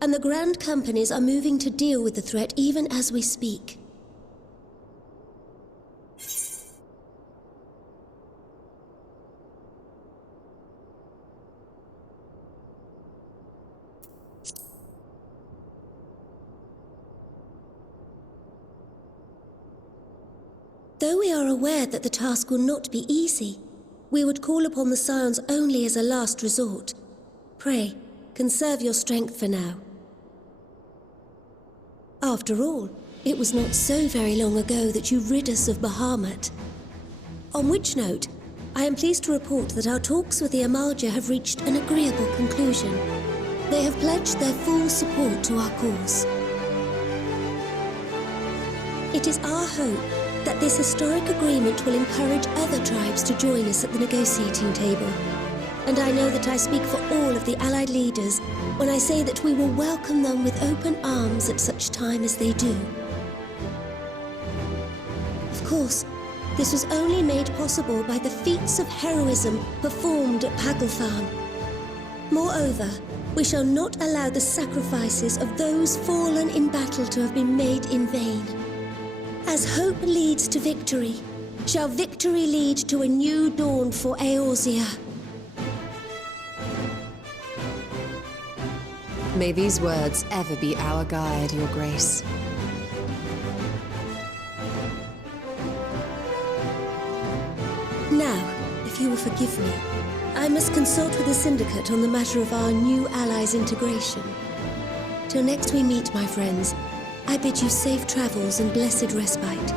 and the Grand Companies are moving to deal with the threat even as we speak. Though we are aware that the task will not be easy, we would call upon the Scions only as a last resort. Pray, conserve your strength for now. After all, it was not so very long ago that you rid us of Bahamut. On which note, I am pleased to report that our talks with the Amalja have reached an agreeable conclusion. They have pledged their full support to our cause. It is our hope that this historic agreement will encourage other tribes to join us at the negotiating table. And I know that I speak for all of the Allied leaders when I say that we will welcome them with open arms at such time as they do. Of course, this was only made possible by the feats of heroism performed at Paglfam. Moreover, we shall not allow the sacrifices of those fallen in battle to have been made in vain. As hope leads to victory, shall victory lead to a new dawn for Eorzea. May these words ever be our guide, Your Grace. Now, if you will forgive me, I must consult with the Syndicate on the matter of our new allies' integration. Till next we meet, my friends, I bid you safe travels and blessed respite.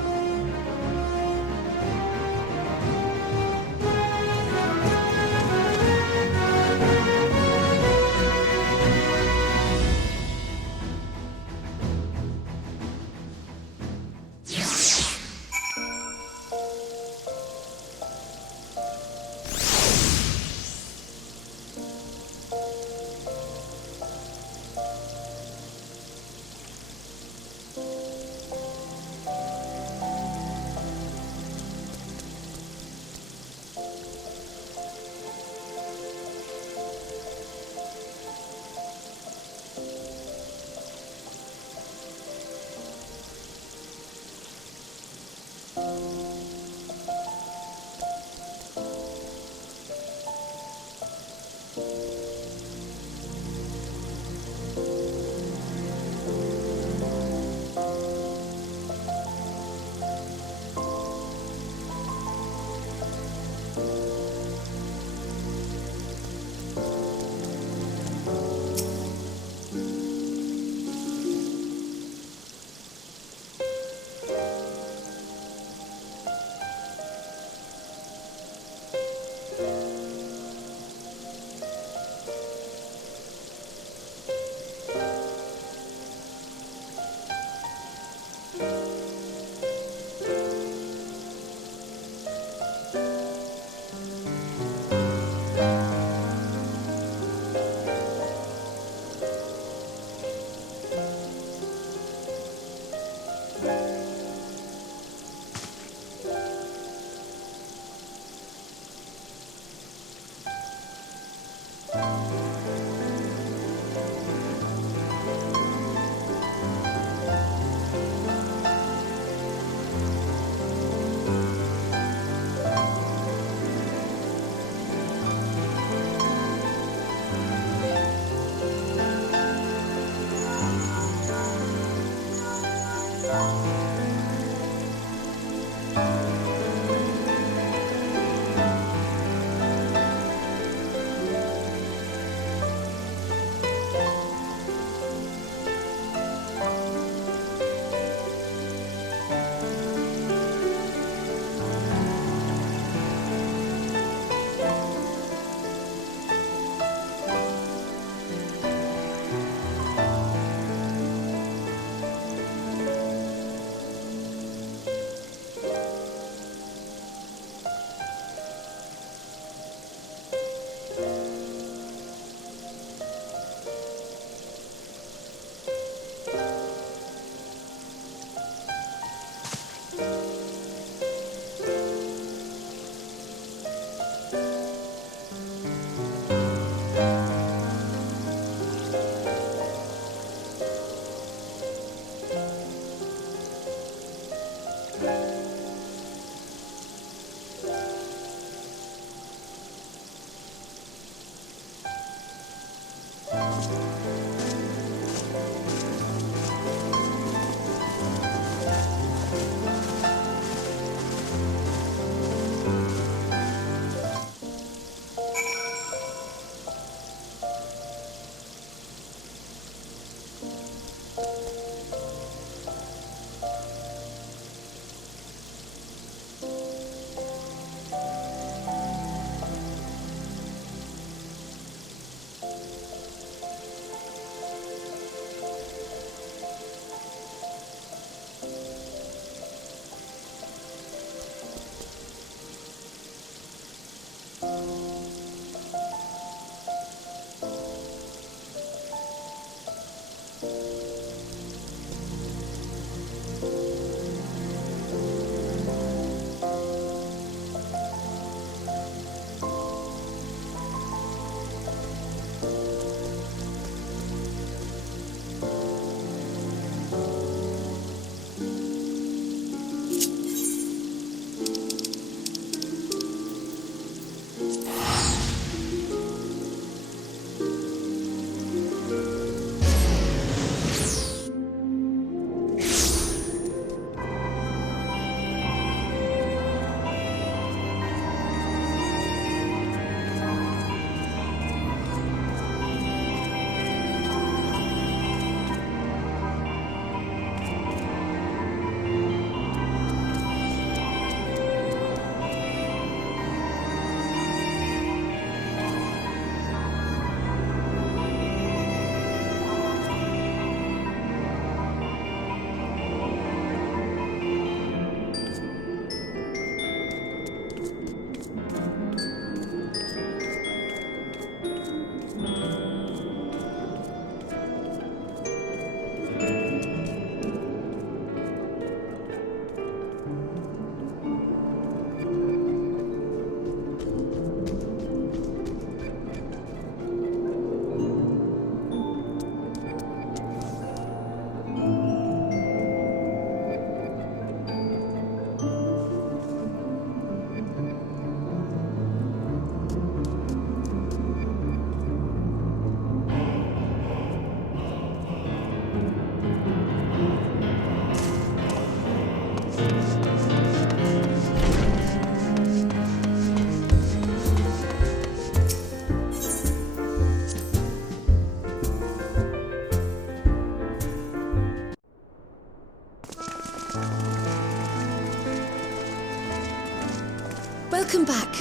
Welcome back.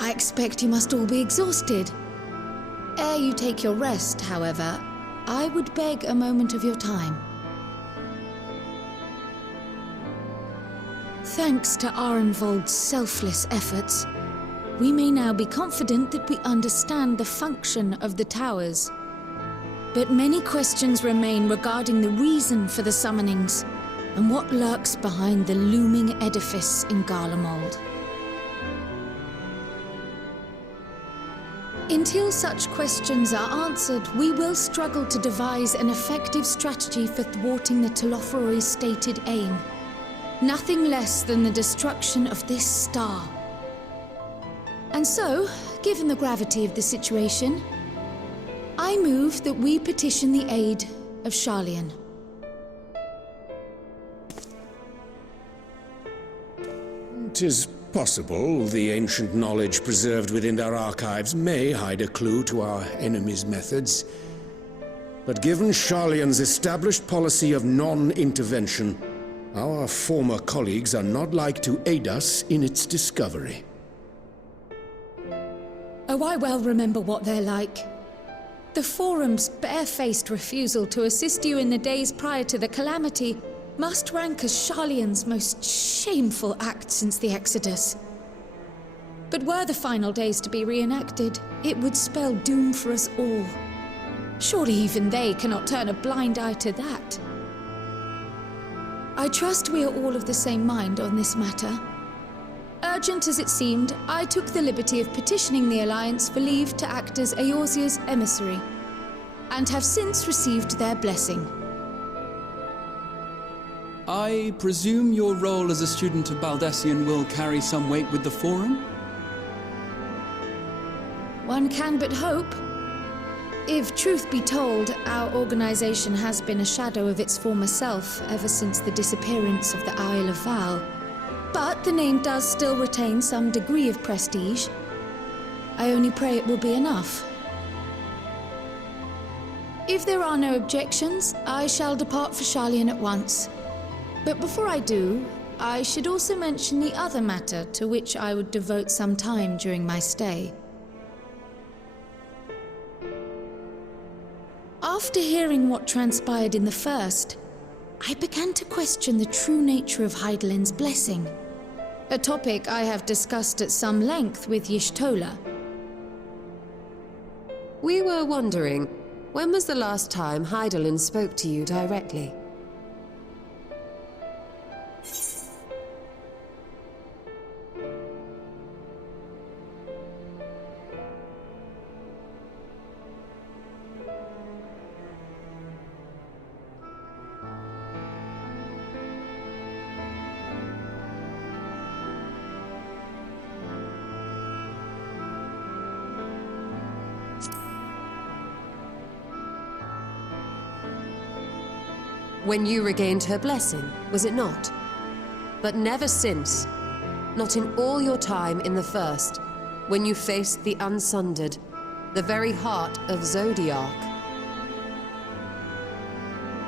I expect you must all be exhausted. Ere you take your rest, however, I would beg a moment of your time. Thanks to Arenvold's selfless efforts, we may now be confident that we understand the function of the towers. But many questions remain regarding the reason for the summonings and what lurks behind the looming edifice in Garlemald. Until such questions are answered, we will struggle to devise an effective strategy for thwarting the Telophoroi's stated aim. Nothing less than the destruction of this star. And so, given the gravity of the situation, I move that we petition the aid of Sharlayan. "'Tis possible the ancient knowledge preserved within our archives may hide a clue to our enemy's methods. But given Sharlayan's established policy of non-intervention, our former colleagues are not like to aid us in its discovery." Oh, I well remember what they're like. The Forum's barefaced refusal to assist you in the days prior to the calamity must rank as Sharlayan's most shameful act since the Exodus. But were the final days to be reenacted, it would spell doom for us all. Surely even they cannot turn a blind eye to that. I trust we are all of the same mind on this matter. Urgent as it seemed, I took the liberty of petitioning the Alliance for leave to act as Eorzea's emissary, and have since received their blessing. I presume your role as a student of Baldessian will carry some weight with the Forum? One can but hope. If truth be told, our organization has been a shadow of its former self ever since the disappearance of the Isle of Val. But the name does still retain some degree of prestige. I only pray it will be enough. If there are no objections, I shall depart for Sharlayan at once. But before I do, I should also mention the other matter to which I would devote some time during my stay. After hearing what transpired in the first, I began to question the true nature of Hydaelyn's blessing, a topic I have discussed at some length with Y'shtola. We were wondering, when was the last time Hydaelyn spoke to you directly? When you regained her blessing, was it not? But never since. Not in all your time in the first, when you faced the Unsundered, the very heart of Zodiark.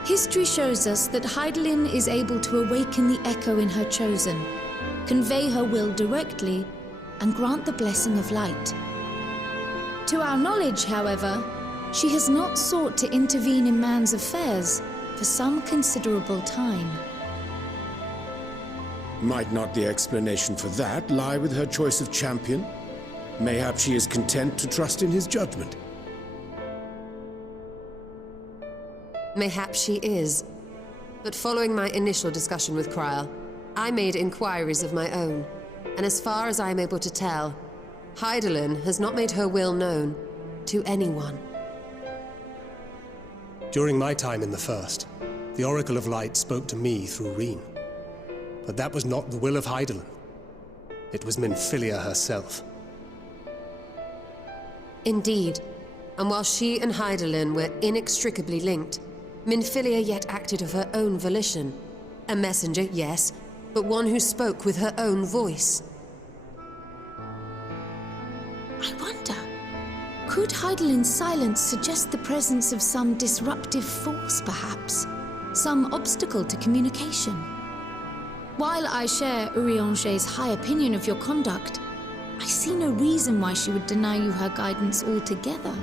History shows us that Hydaelyn is able to awaken the echo in her chosen, convey her will directly, and grant the blessing of light. To our knowledge, however, she has not sought to intervene in man's affairs for some considerable time. Might not the explanation for that lie with her choice of champion? Mayhap she is content to trust in his judgment. Mayhap she is. But following my initial discussion with Kryl, I made inquiries of my own, and as far as I am able to tell, Hydaelyn has not made her will known to anyone. During my time in the First, the Oracle of Light spoke to me through Reen. But that was not the will of Hydaelyn. It was Minfilia herself. Indeed, and while she and Hydaelyn were inextricably linked, Minfilia yet acted of her own volition. A messenger, yes, but one who spoke with her own voice. I wonder, could Hydaelyn's silence suggest the presence of some disruptive force, perhaps? Some obstacle to communication? While I share Urianger's high opinion of your conduct, I see no reason why she would deny you her guidance altogether.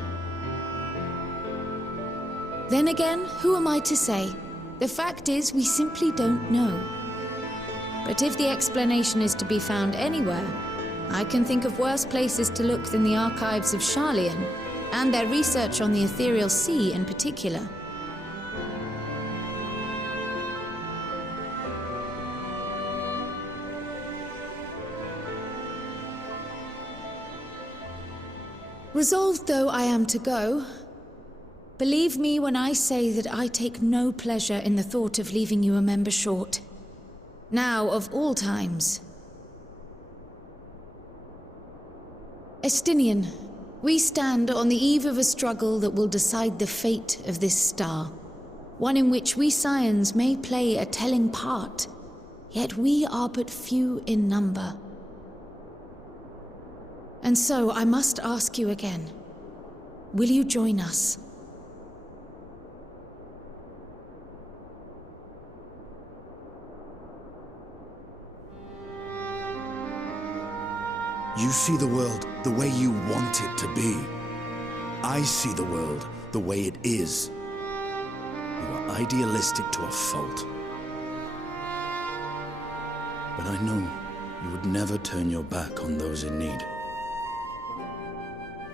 Then again, who am I to say? The fact is, we simply don't know. But if the explanation is to be found anywhere, I can think of worse places to look than the archives of Sharlayan, and their research on the Ethereal Sea in particular. Resolved though I am to go, believe me when I say that I take no pleasure in the thought of leaving you a member short. Now, of all times. Estinian, we stand on the eve of a struggle that will decide the fate of this star. One in which we Scions may play a telling part, yet we are but few in number. And so I must ask you again, will you join us? You see the world the way you want it to be. I see the world the way it is. You are idealistic to a fault. But I know you would never turn your back on those in need.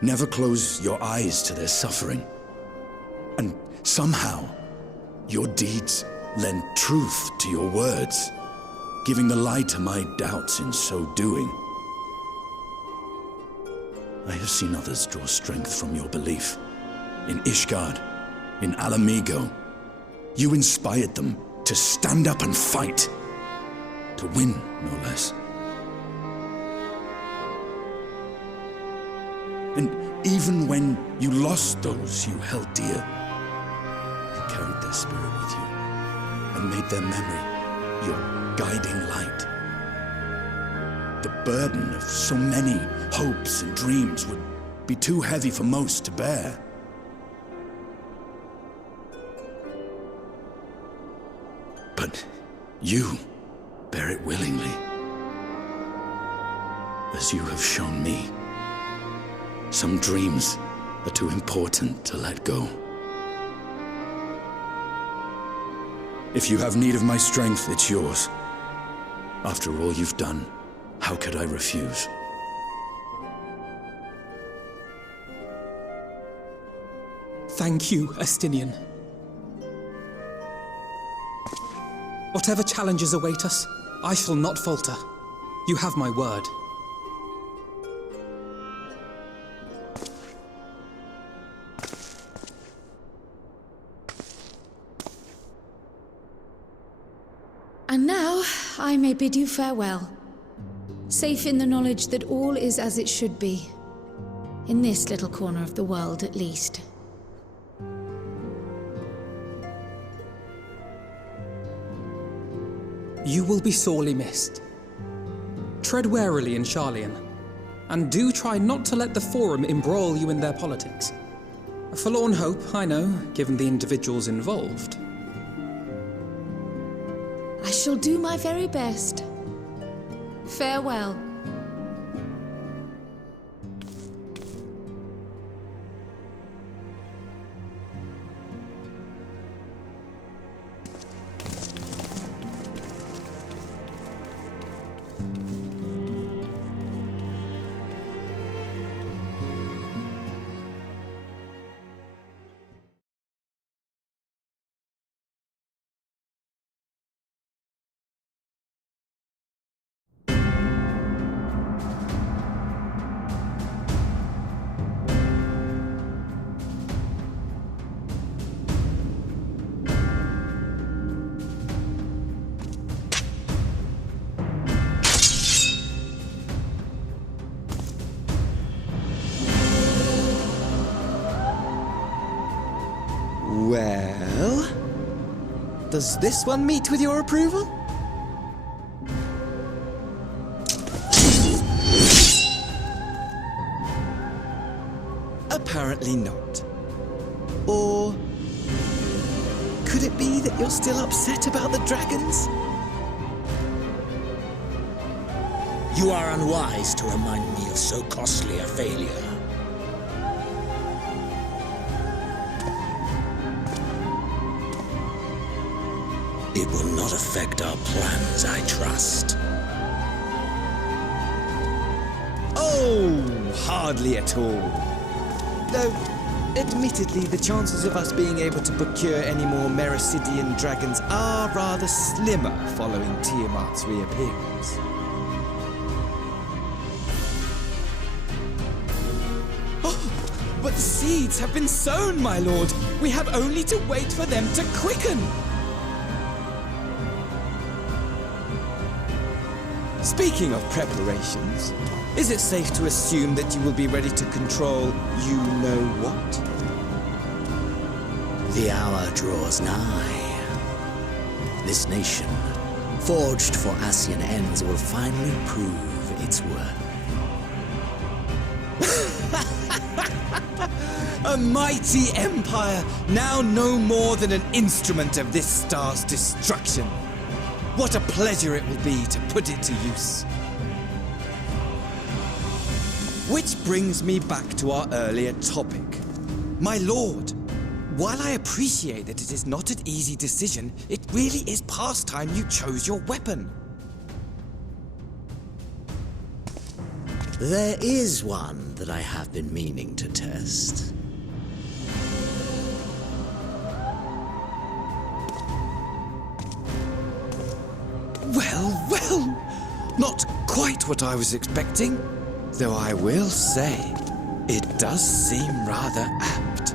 Never close your eyes to their suffering. And somehow, your deeds lend truth to your words, giving the lie to my doubts in so doing. I have seen others draw strength from your belief. In Ishgard, in Alamigo, you inspired them to stand up and fight. To win, no less. And even when you lost those you held dear, you carried their spirit with you and made their memory your guiding light. The burden of so many hopes and dreams would be too heavy for most to bear. But you bear it willingly, as you have shown me. Some dreams are too important to let go. If you have need of my strength, it's yours. After all you've done, how could I refuse? Thank you, Estinian. Whatever challenges await us, I shall not falter. You have my word. And now, I may bid you farewell. Safe in the knowledge that all is as it should be. In this little corner of the world, at least. You will be sorely missed. Tread warily in Sharlayan, and do try not to let the Forum embroil you in their politics. A forlorn hope, I know, given the individuals involved. I shall do my very best. Farewell. Well, does this one meet with your approval? Apparently not. Or could it be that you're still upset about the dragons? You are unwise to remind me of so costly a failure. It will not affect our plans, I trust. Oh, hardly at all. Though, admittedly, the chances of us being able to procure any more Mericidian dragons are rather slimmer following Tiamat's reappearance. Oh, but the seeds have been sown, my lord. We have only to wait for them to quicken. Speaking of preparations, is it safe to assume that you will be ready to control you-know-what? The hour draws nigh. This nation, forged for Ascian ends, will finally prove its worth. A mighty empire, now no more than an instrument of this star's destruction. What a pleasure it will be to put it to use. Which brings me back to our earlier topic. My lord, while I appreciate that it is not an easy decision, it really is past time you chose your weapon. There is one that I have been meaning to test. Well, not quite what I was expecting. Though I will say, it does seem rather apt.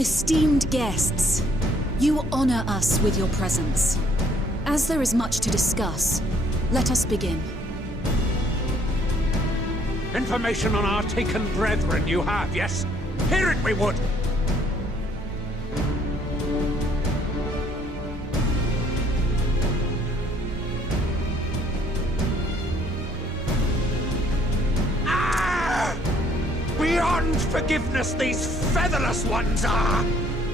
Esteemed guests, you honor us with your presence. As there is much to discuss, let us begin. Information on our taken brethren you have, yes? Hear it we would! Beyond forgiveness, these featherless ones are!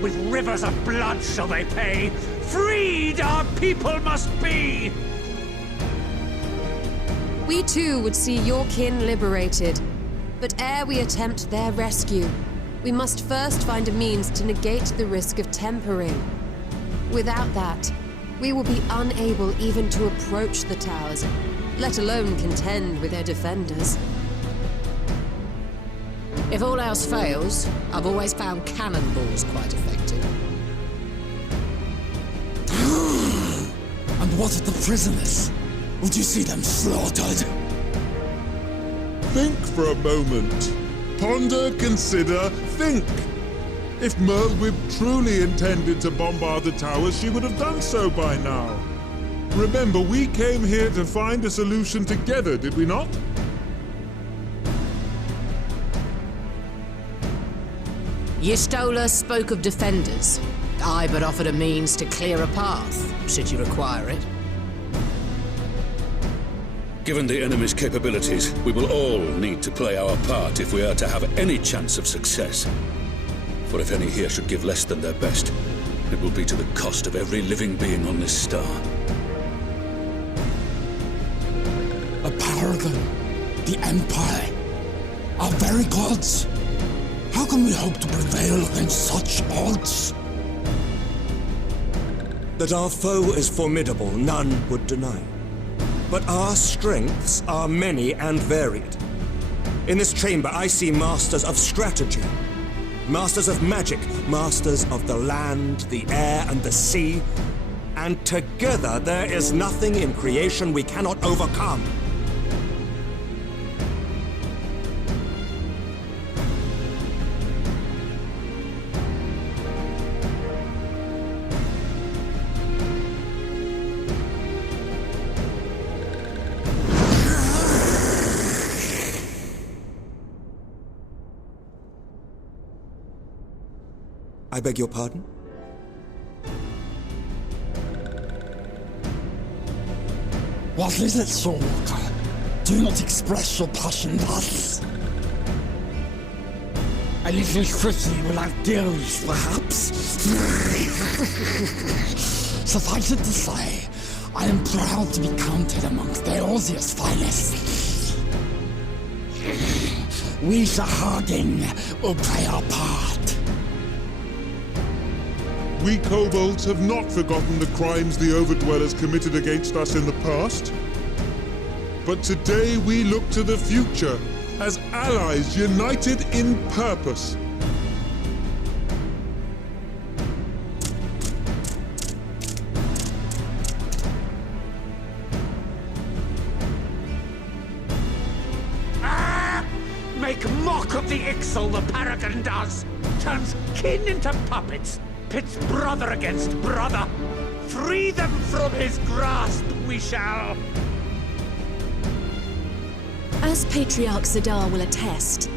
With rivers of blood shall they pay. Freed our people must be! We too would see your kin liberated. But ere we attempt their rescue, we must first find a means to negate the risk of tempering. Without that, we will be unable even to approach the towers, let alone contend with their defenders. If all else fails, I've always found cannonballs quite effective. And what of the prisoners? Would you see them slaughtered? Think for a moment. Ponder, consider, think. If Merlwyb truly intended to bombard the towers, she would have done so by now. Remember, we came here to find a solution together, did we not? Y'Stola spoke of defenders. I but offered a means to clear a path, should you require it. Given the enemy's capabilities, we will all need to play our part if we are to have any chance of success. For if any here should give less than their best, it will be to the cost of every living being on this star. A paragon, the Empire, our very gods. How can we hope to prevail against such odds? That our foe is formidable, none would deny. But our strengths are many and varied. In this chamber, I see masters of strategy, masters of magic, masters of the land, the air, and the sea. And together, there is nothing in creation we cannot overcome. I beg your pardon? What is it, Soulwalker? Do not express your passion thus. A little quickly without deals, perhaps? Suffice it to say, I am proud to be counted amongst Eorzea's finest. We Sahagin will play our part. We kobolds have not forgotten the crimes the Overdwellers committed against us in the past. But today we look to the future as allies united in purpose. Make mock of the Ixal, the Paragon does! Turns kin into puppets! Pits brother against brother! Free them from his grasp, we shall! As Patriarch Zadar will attest,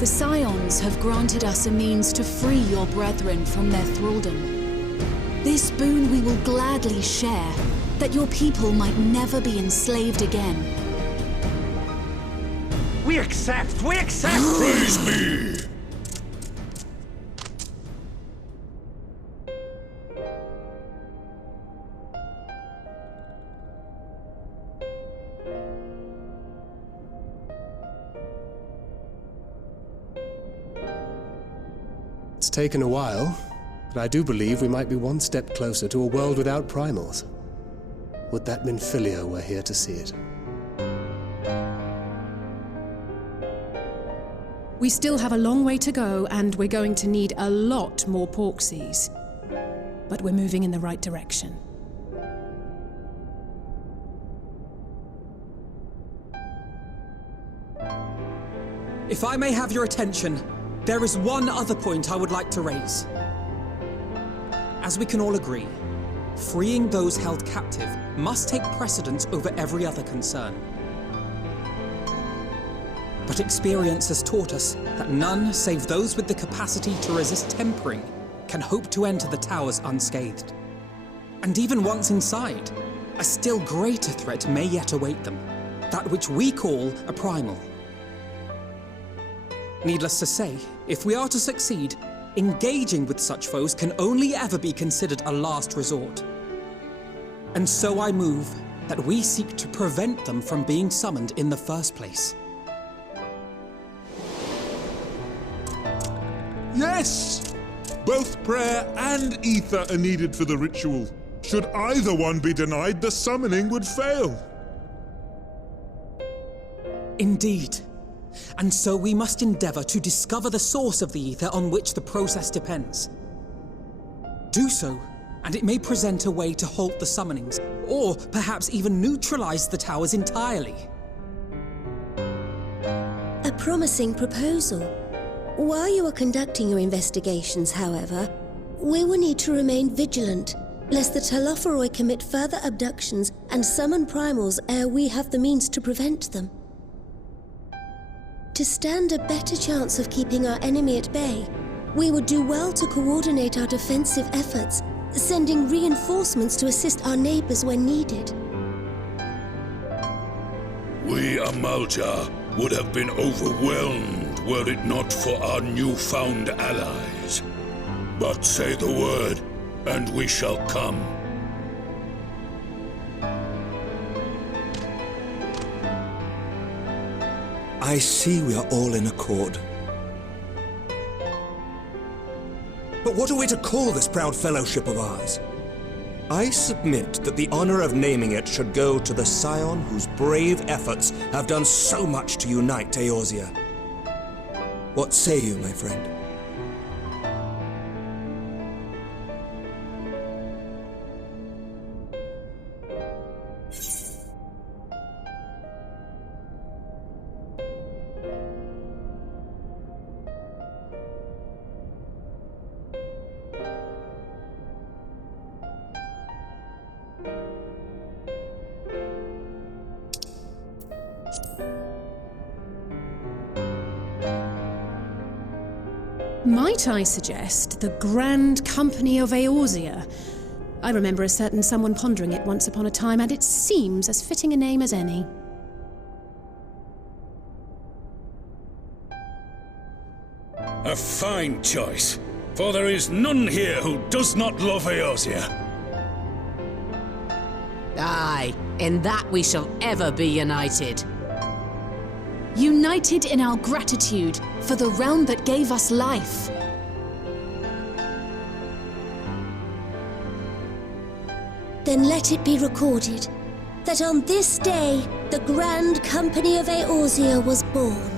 the Scions have granted us a means to free your brethren from their thraldom. This boon we will gladly share, that your people might never be enslaved again. We accept! We accept! Praise me! It's taken a while, but I do believe we might be one step closer to a world without primals. Would that Minfilia were here to see it. We still have a long way to go, and we're going to need a lot more Porksies. But we're moving in the right direction. If I may have your attention, there is one other point I would like to raise. As we can all agree, freeing those held captive must take precedence over every other concern. But experience has taught us that none save those with the capacity to resist tempering can hope to enter the towers unscathed. And even once inside, a still greater threat may yet await them, that which we call a primal. Needless to say, if we are to succeed, engaging with such foes can only ever be considered a last resort. And so I move that we seek to prevent them from being summoned in the first place. Yes! Both prayer and ether are needed for the ritual. Should either one be denied, the summoning would fail. Indeed. And so we must endeavor to discover the source of the ether on which the process depends. Do so, and it may present a way to halt the summonings, or perhaps even neutralize the towers entirely. A promising proposal. While you are conducting your investigations, however, we will need to remain vigilant, lest the Telophoroi commit further abductions and summon primals ere we have the means to prevent them. To stand a better chance of keeping our enemy at bay, we would do well to coordinate our defensive efforts, sending reinforcements to assist our neighbors when needed. We Amalja would have been overwhelmed were it not for our newfound allies. But say the word, and we shall come. I see we are all in accord. But what are we to call this proud fellowship of ours? I submit that the honor of naming it should go to the scion whose brave efforts have done so much to unite Eorzea. What say you, my friend? Might I suggest the Grand Company of Eorzea? I remember a certain someone pondering it once upon a time, and it seems as fitting a name as any. A fine choice, for there is none here who does not love Eorzea. Aye, in that we shall ever be united. United in our gratitude for the realm that gave us life. Then let it be recorded that on this day, the Grand Company of Eorzea was born.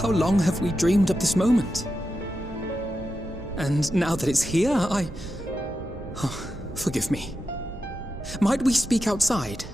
How long have we dreamed of this moment? And now that it's here, Oh, forgive me. Might we speak outside?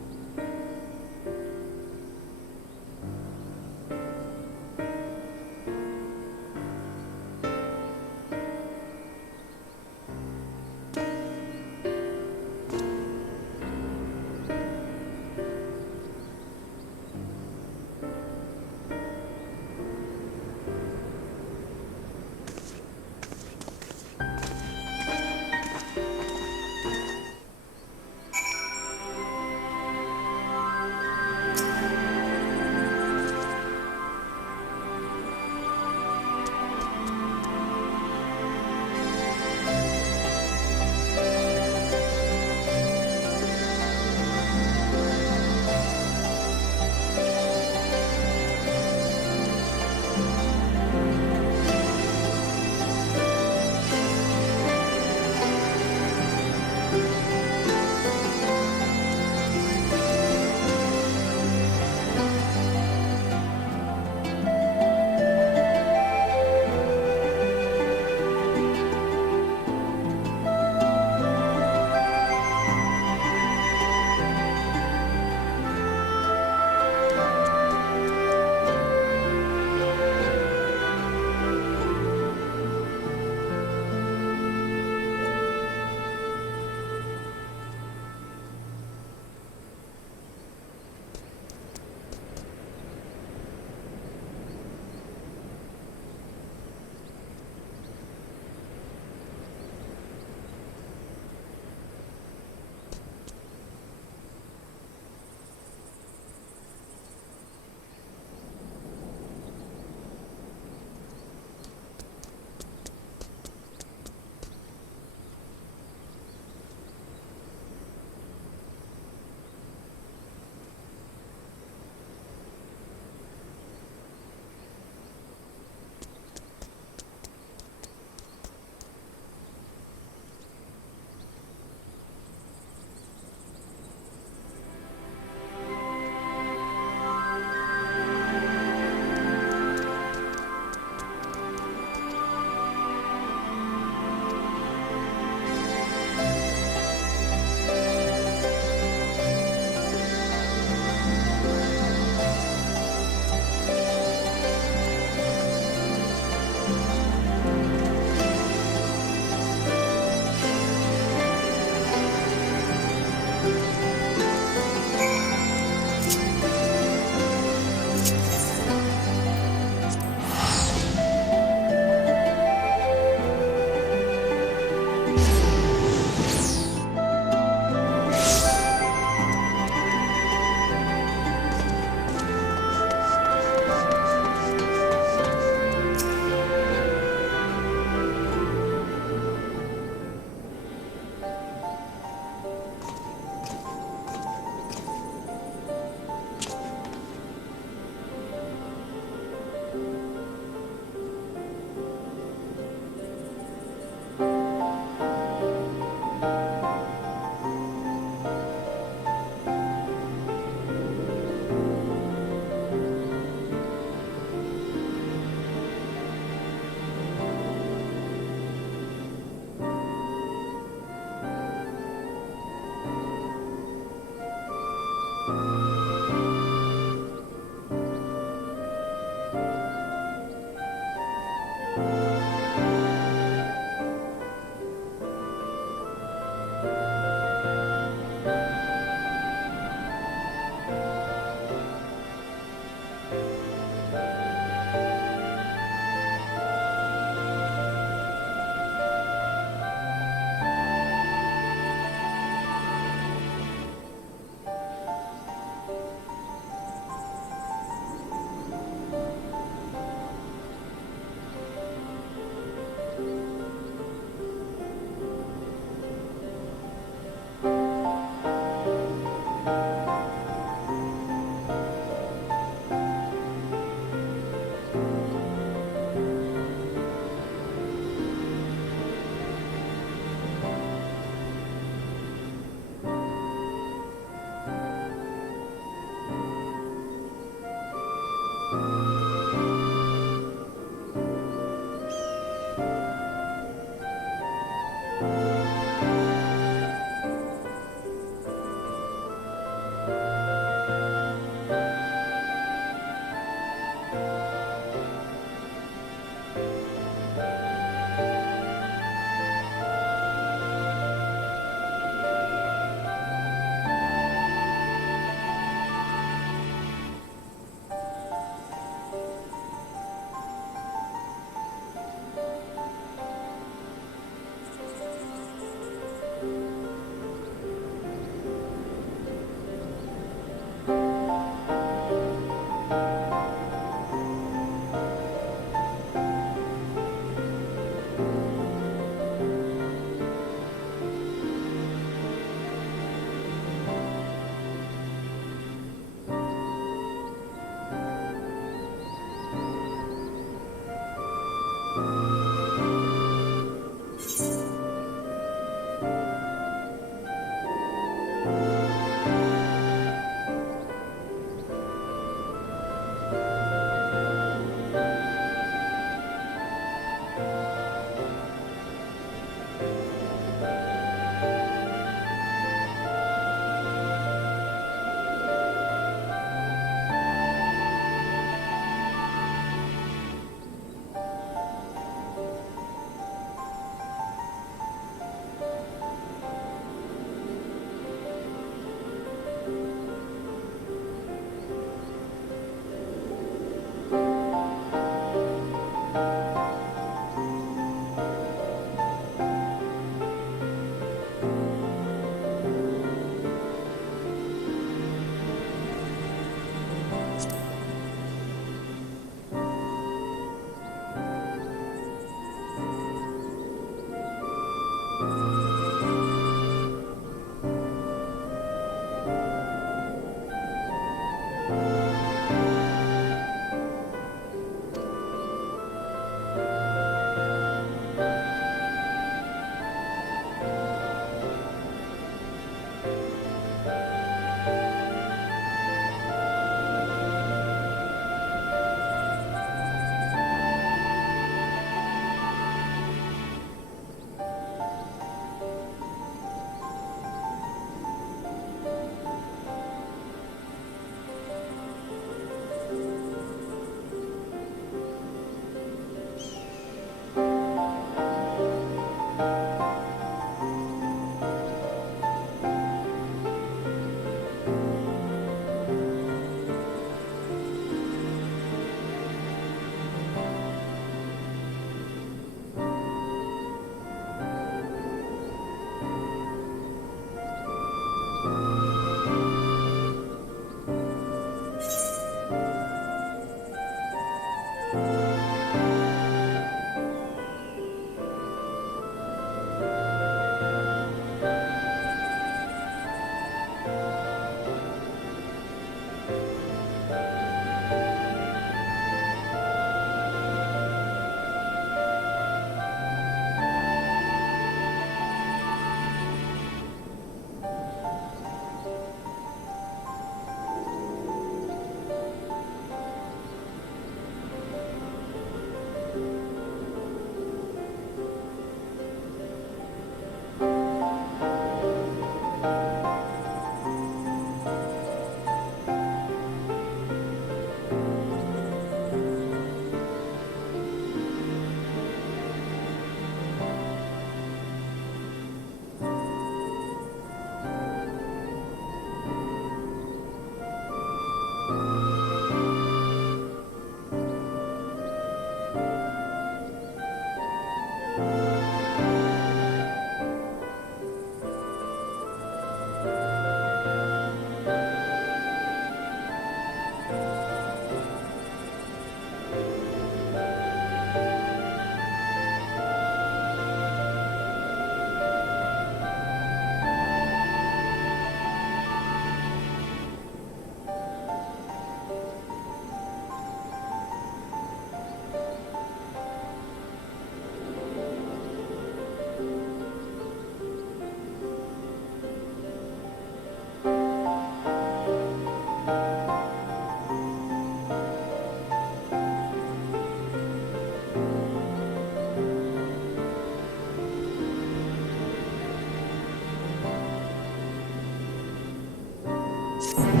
Thank you.